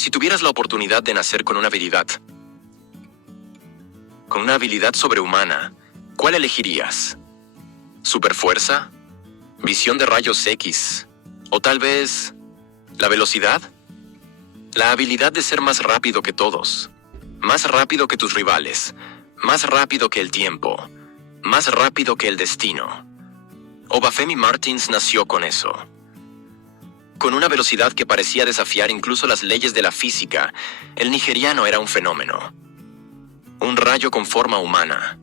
Si tuvieras la oportunidad de nacer con una habilidad sobrehumana, ¿cuál elegirías? ¿Superfuerza? ¿Visión de rayos X? ¿O tal vez la velocidad? La habilidad de ser más rápido que todos, más rápido que tus rivales, más rápido que el tiempo, más rápido que el destino. Obafemi Martins nació con eso. Con una velocidad que parecía desafiar incluso las leyes de la física, el nigeriano era un fenómeno. Un rayo con forma humana.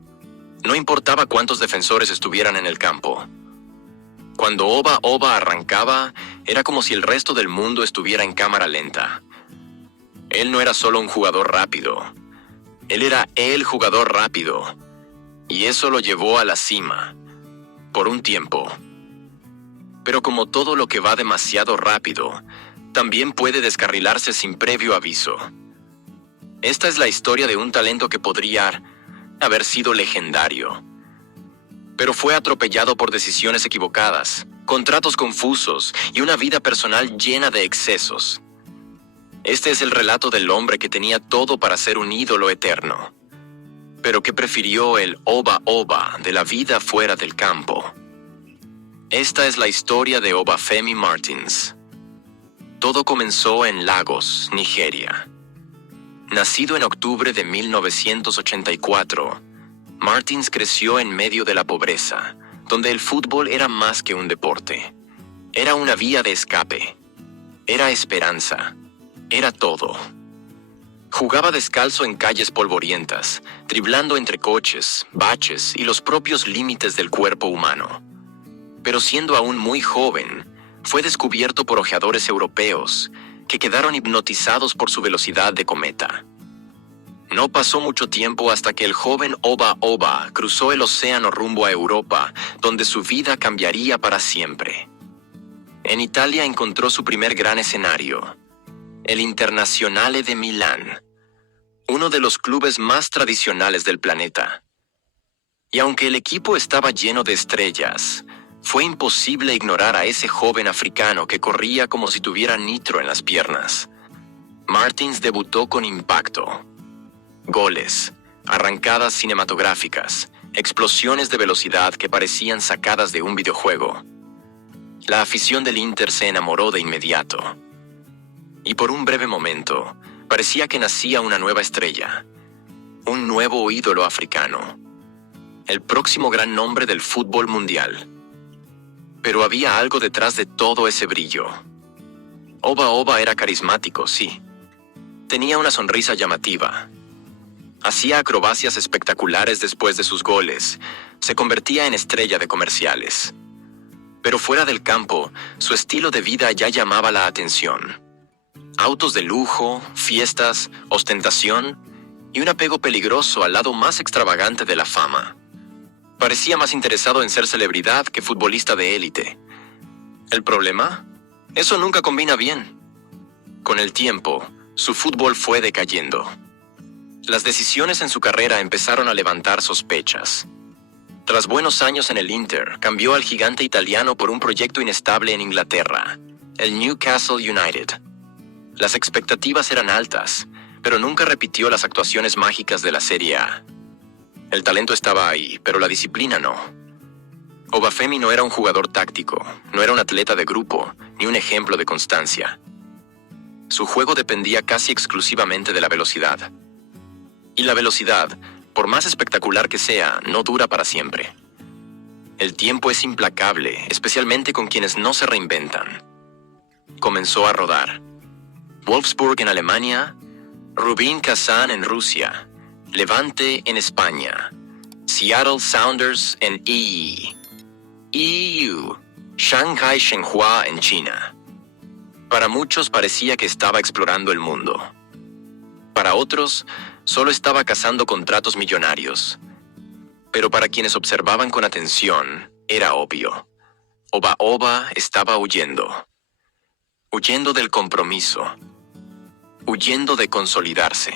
No importaba cuántos defensores estuvieran en el campo. Cuando Oba Oba arrancaba, era como si el resto del mundo estuviera en cámara lenta. Él no era solo un jugador rápido. Él era el jugador rápido. Y eso lo llevó a la cima. Por un tiempo. Pero como todo lo que va demasiado rápido, también puede descarrilarse sin previo aviso. Esta es la historia de un talento que podría haber sido legendario. Pero fue atropellado por decisiones equivocadas, contratos confusos y una vida personal llena de excesos. Este es el relato del hombre que tenía todo para ser un ídolo eterno, pero que prefirió el Oba Oba de la vida fuera del campo. Esta es la historia de Obafemi Martins. Todo comenzó en Lagos, Nigeria. Nacido en octubre de 1984, Martins creció en medio de la pobreza, donde el fútbol era más que un deporte. Era una vía de escape. Era esperanza. Era todo. Jugaba descalzo en calles polvorientas, driblando entre coches, baches y los propios límites del cuerpo humano. Pero siendo aún muy joven, fue descubierto por ojeadores europeos, que quedaron hipnotizados por su velocidad de cometa. No pasó mucho tiempo hasta que el joven Oba Oba cruzó el océano rumbo a Europa, donde su vida cambiaría para siempre. En Italia encontró su primer gran escenario, el Internazionale de Milán, uno de los clubes más tradicionales del planeta. Y aunque el equipo estaba lleno de estrellas, fue imposible ignorar a ese joven africano que corría como si tuviera nitro en las piernas. Martins debutó con impacto. Goles, arrancadas cinematográficas, explosiones de velocidad que parecían sacadas de un videojuego. La afición del Inter se enamoró de inmediato. Y por un breve momento, parecía que nacía una nueva estrella, un nuevo ídolo africano, el próximo gran nombre del fútbol mundial. Pero había algo detrás de todo ese brillo. Oba Oba era carismático, sí. Tenía una sonrisa llamativa. Hacía acrobacias espectaculares después de sus goles. Se convertía en estrella de comerciales. Pero fuera del campo, su estilo de vida ya llamaba la atención. Autos de lujo, fiestas, ostentación y un apego peligroso al lado más extravagante de la fama. Parecía más interesado en ser celebridad que futbolista de élite. ¿El problema? Eso nunca combina bien. Con el tiempo, su fútbol fue decayendo. Las decisiones en su carrera empezaron a levantar sospechas. Tras buenos años en el Inter, cambió al gigante italiano por un proyecto inestable en Inglaterra, el Newcastle United. Las expectativas eran altas, pero nunca repitió las actuaciones mágicas de la Serie A. El talento estaba ahí, pero la disciplina no. Obafemi no era un jugador táctico, no era un atleta de grupo, ni un ejemplo de constancia. Su juego dependía casi exclusivamente de la velocidad. Y la velocidad, por más espectacular que sea, no dura para siempre. El tiempo es implacable, especialmente con quienes no se reinventan. Comenzó a rodar. Wolfsburg en Alemania, Rubin Kazan en Rusia, Levante en España, Seattle Sounders en EU, Shanghai Shenhua en China. Para muchos parecía que estaba explorando el mundo. Para otros, solo estaba cazando contratos millonarios. Pero para quienes observaban con atención, era obvio. Oba Oba estaba huyendo. Huyendo del compromiso. Huyendo de consolidarse.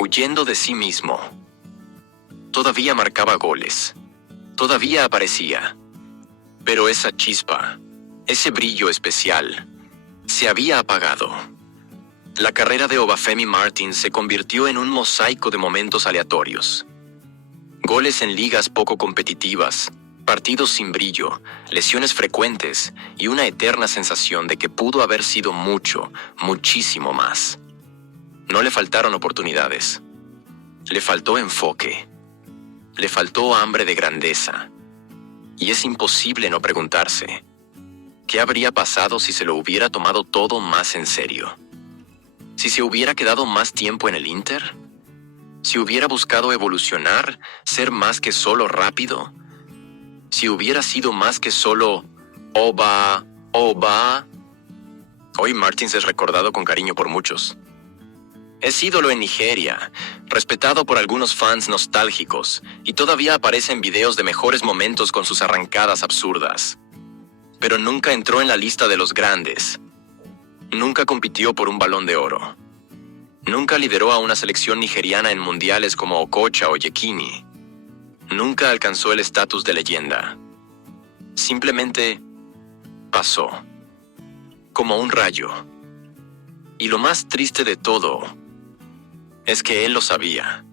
Huyendo de sí mismo. Todavía marcaba goles. Todavía aparecía. Pero esa chispa, ese brillo especial, se había apagado. La carrera de Obafemi Martins se convirtió en un mosaico de momentos aleatorios. Goles en ligas poco competitivas, partidos sin brillo, lesiones frecuentes y una eterna sensación de que pudo haber sido mucho, muchísimo más. No le faltaron oportunidades. Le faltó enfoque. Le faltó hambre de grandeza. Y es imposible no preguntarse, ¿qué habría pasado si se lo hubiera tomado todo más en serio? ¿Si se hubiera quedado más tiempo en el Inter? ¿Si hubiera buscado evolucionar, ser más que solo rápido? ¿Si hubiera sido más que solo Oba? Hoy Martins es recordado con cariño por muchos. Es ídolo en Nigeria, respetado por algunos fans nostálgicos, y todavía aparece en videos de mejores momentos con sus arrancadas absurdas. Pero nunca entró en la lista de los grandes. Nunca compitió por un Balón de Oro. Nunca lideró a una selección nigeriana en mundiales como Okocha o Yekini. Nunca alcanzó el estatus de leyenda. Simplemente pasó. Como un rayo. Y lo más triste de todo es que él lo sabía.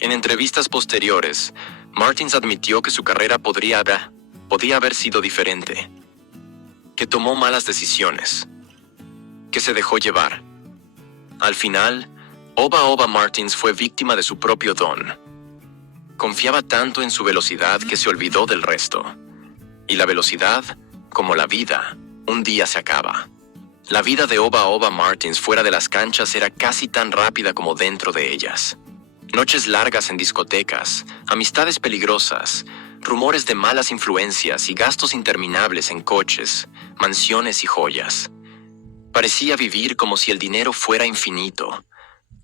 En entrevistas posteriores, Martins admitió que su carrera podía haber sido diferente. Que tomó malas decisiones. Que se dejó llevar. Al final, Oba Martins fue víctima de su propio don. Confiaba tanto en su velocidad que se olvidó del resto. Y la velocidad, como la vida, un día se acaba. La vida de Oba Martins fuera de las canchas era casi tan rápida como dentro de ellas. Noches largas en discotecas, amistades peligrosas, rumores de malas influencias y gastos interminables en coches, mansiones y joyas. Parecía vivir como si el dinero fuera infinito,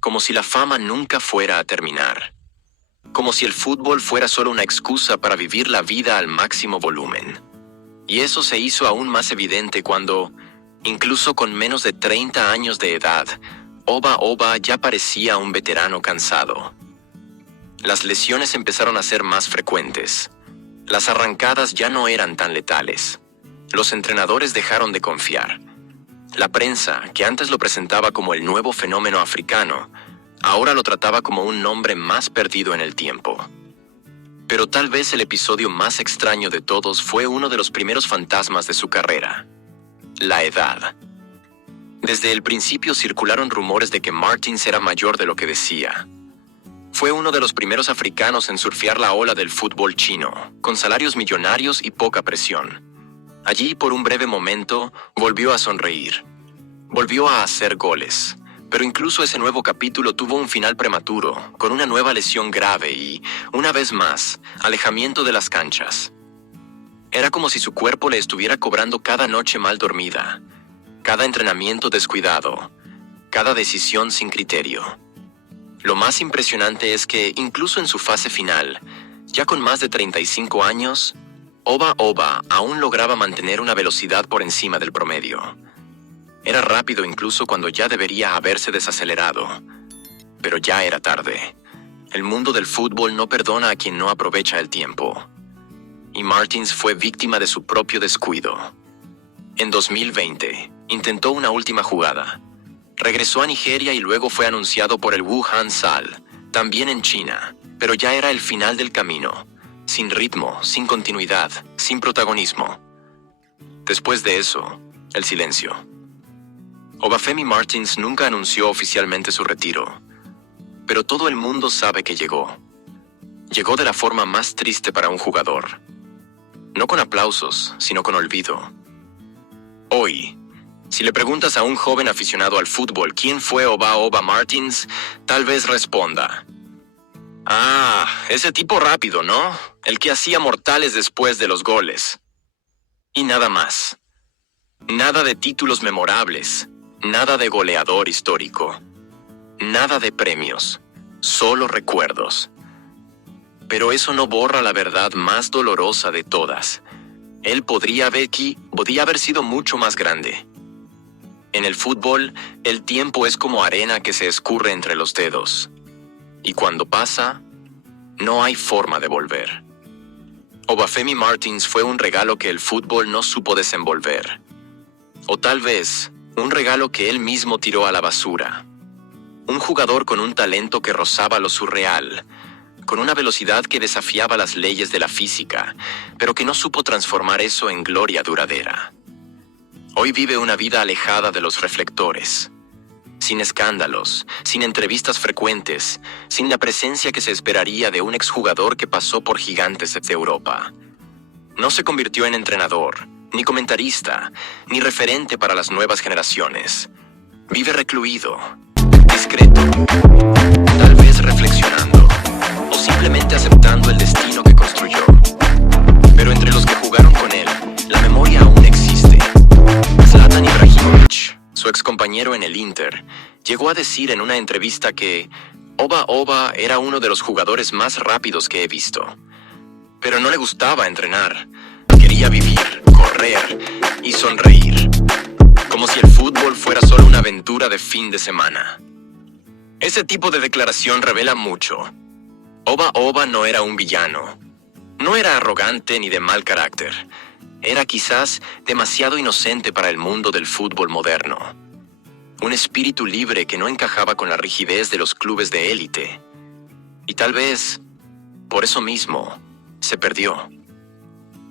como si la fama nunca fuera a terminar, como si el fútbol fuera solo una excusa para vivir la vida al máximo volumen. Y eso se hizo aún más evidente cuando, incluso con menos de 30 años de edad, Oba ya parecía un veterano cansado. Las lesiones empezaron a ser más frecuentes. Las arrancadas ya no eran tan letales. Los entrenadores dejaron de confiar. La prensa, que antes lo presentaba como el nuevo fenómeno africano, ahora lo trataba como un nombre más perdido en el tiempo. Pero tal vez el episodio más extraño de todos fue uno de los primeros fantasmas de su carrera: la edad. Desde el principio circularon rumores de que Martins era mayor de lo que decía. Fue uno de los primeros africanos en surfear la ola del fútbol chino, con salarios millonarios y poca presión. Allí, por un breve momento, volvió a sonreír. Volvió a hacer goles. Pero incluso ese nuevo capítulo tuvo un final prematuro, con una nueva lesión grave y, una vez más, alejamiento de las canchas. Era como si su cuerpo le estuviera cobrando cada noche mal dormida, cada entrenamiento descuidado, cada decisión sin criterio. Lo más impresionante es que, incluso en su fase final, ya con más de 35 años, Oba aún lograba mantener una velocidad por encima del promedio. Era rápido incluso cuando ya debería haberse desacelerado. Pero ya era tarde. El mundo del fútbol no perdona a quien no aprovecha el tiempo. Y Martins fue víctima de su propio descuido. En 2020, intentó una última jugada. Regresó a Nigeria y luego fue anunciado por el Wuhan Sal, también en China, pero ya era el final del camino. Sin ritmo, sin continuidad, sin protagonismo. Después de eso, el silencio. Obafemi Martins nunca anunció oficialmente su retiro, pero todo el mundo sabe que llegó. Llegó de la forma más triste para un jugador. No con aplausos, sino con olvido. Hoy, si le preguntas a un joven aficionado al fútbol quién fue Oba Martins, tal vez responda: "Ah, ese tipo rápido, ¿no? El que hacía mortales después de los goles". Y nada más. Nada de títulos memorables. Nada de goleador histórico. Nada de premios. Solo recuerdos. Pero eso no borra la verdad más dolorosa de todas. Él podría haber sido mucho más grande. En el fútbol, el tiempo es como arena que se escurre entre los dedos. Y cuando pasa, no hay forma de volver. Obafemi Martins fue un regalo que el fútbol no supo desenvolver. O tal vez, Un regalo que él mismo tiró a la basura. Un jugador con un talento que rozaba lo surreal, con una velocidad que desafiaba las leyes de la física, pero que no supo transformar eso en gloria duradera. Hoy vive una vida alejada de los reflectores, sin escándalos, sin entrevistas frecuentes, sin la presencia que se esperaría de un exjugador que pasó por gigantes de Europa. No se convirtió en entrenador, ni comentarista, ni referente para las nuevas generaciones. Vive recluido, discreto, tal vez reflexionando, o simplemente aceptando el destino que construyó. Pero entre los que jugaron con él, la memoria aún existe. Zlatan Ibrahimović, su excompañero en el Inter, llegó a decir en una entrevista que Oba era uno de los jugadores más rápidos que he visto. Pero no le gustaba entrenar. Quería vivir, correr y sonreír. Como si el fútbol fuera solo una aventura de fin de semana. Ese tipo de declaración revela mucho. Oba no era un villano. No era arrogante ni de mal carácter. Era quizás demasiado inocente para el mundo del fútbol moderno. Un espíritu libre que no encajaba con la rigidez de los clubes de élite. Y tal vez, por eso mismo, se perdió.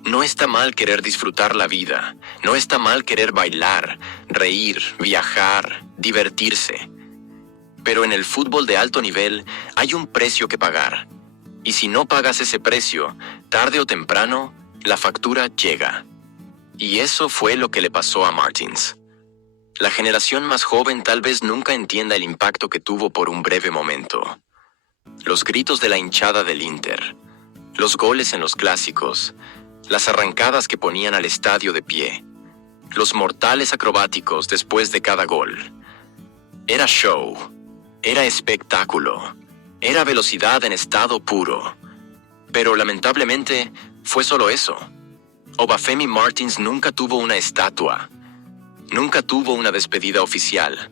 No está mal querer disfrutar la vida, no está mal querer bailar, reír, viajar, divertirse. Pero en el fútbol de alto nivel hay un precio que pagar. Y si no pagas ese precio, tarde o temprano, la factura llega. Y eso fue lo que le pasó a Martins. La generación más joven tal vez nunca entienda el impacto que tuvo por un breve momento. Los gritos de la hinchada del Inter, los goles en los clásicos, las arrancadas que ponían al estadio de pie, los mortales acrobáticos después de cada gol. Era show, era espectáculo, era velocidad en estado puro. Pero lamentablemente fue solo eso. Obafemi Martins nunca tuvo una estatua, nunca tuvo una despedida oficial,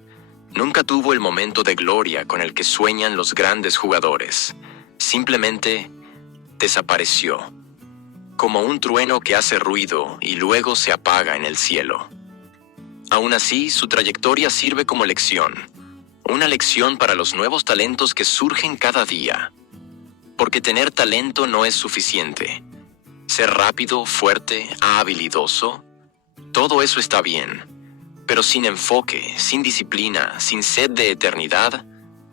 nunca tuvo el momento de gloria con el que sueñan los grandes jugadores. Simplemente desapareció, como un trueno que hace ruido y luego se apaga en el cielo. Aún así, su trayectoria sirve como lección, una lección para los nuevos talentos que surgen cada día. Porque tener talento no es suficiente. Ser rápido, fuerte, habilidoso, todo eso está bien. Pero sin enfoque, sin disciplina, sin sed de eternidad,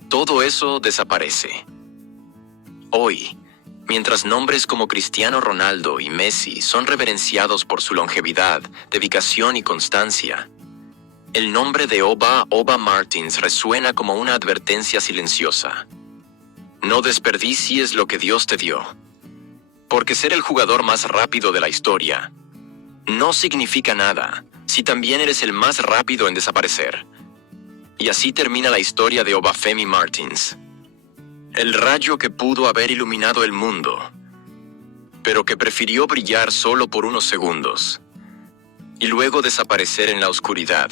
todo eso desaparece. Hoy, mientras nombres como Cristiano Ronaldo y Messi son reverenciados por su longevidad, dedicación y constancia, el nombre de Oba Martins resuena como una advertencia silenciosa. No desperdicies lo que Dios te dio. Porque ser el jugador más rápido de la historia no significa nada si también eres el más rápido en desaparecer. Y así termina la historia de Obafemi Martins. El rayo que pudo haber iluminado el mundo, pero que prefirió brillar solo por unos segundos y luego desaparecer en la oscuridad.